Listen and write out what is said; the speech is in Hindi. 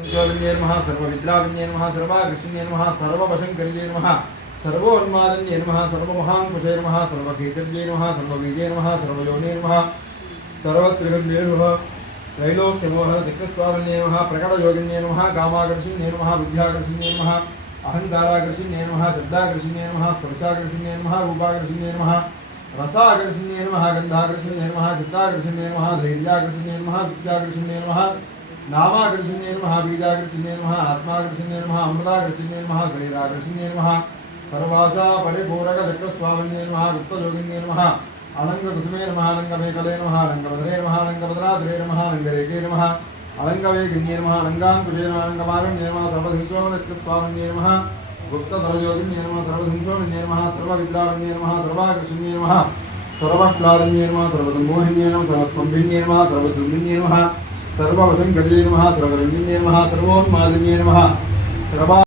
सर्वविद्याविन्ये नमः सर्वविद्याविन्ये नमः सर्वाकृष्ण्ये नमः सर्ववशंकर्ये नमः सर्वोन्मादन्ये नमः सर्वमहांकुशे नमः सर्वकेचर्ये नमः सर्वबीजे नमः सर्वयोने नमः सर्वत्रिगम्ये नमः त्रैलोक्यमोहन दिक्स्वामिन्ये नमः प्रकटयोगिन्ये नमः कामाकर्षिण्ये नमः बुद्ध्याकर्षिण्ये नमः अहंकाराकर्षिण्ये नमः शब्दाकर्षिण्ये नमः स्पर्शाकर्षिण्ये नमः रूपाकर्षिण्ये नमः रसाकर्षिण्ये नमः गन्धाकर्षिण्ये नमः चित्ताकर्षिण्ये नमः धैर्याकर्षिण्ये नमः विद्याकर्षिण्ये नमः नामाकर्षिण्ये नमः बीजाकर्षिण्ये नमः आत्माकर्षिण्ये नमः अमृताकर्षिण्ये नमः शरीराकर्षिण्ये नमः सर्वाशा परिपूरक चक्रस्वामिन्ये नमः गुप्तयोगिन्ये नमः अलंकुसुमे नमः अलंकमेकले नमः अलंकभद्रे नमः अलंकभद्राधरे नमः अलंकरेखे नमः अलंकवेगिन्ये नमः अलंकांकुशे नमः अलंकमारण्ये नमः सर्वधूषोमनस्वामिन्ये नमः गुप्तधरयोगिन्ये नमः सर्वधूषोमन्ये नमः सर्वविद्यावन्ये नमः सर्वाकर्षिण्ये नमः सर्वक्लादन्ये नमः सर्वसम्मोहिन्ये नमः सर्वस्पम्भिन्ये नमः सर्वदुर्मिन्ये नमः सर्ववशंकर्ये नमः सर्वरञ्जिन्ये नमः सर्वोन्मादिन्ये नमः सर्वा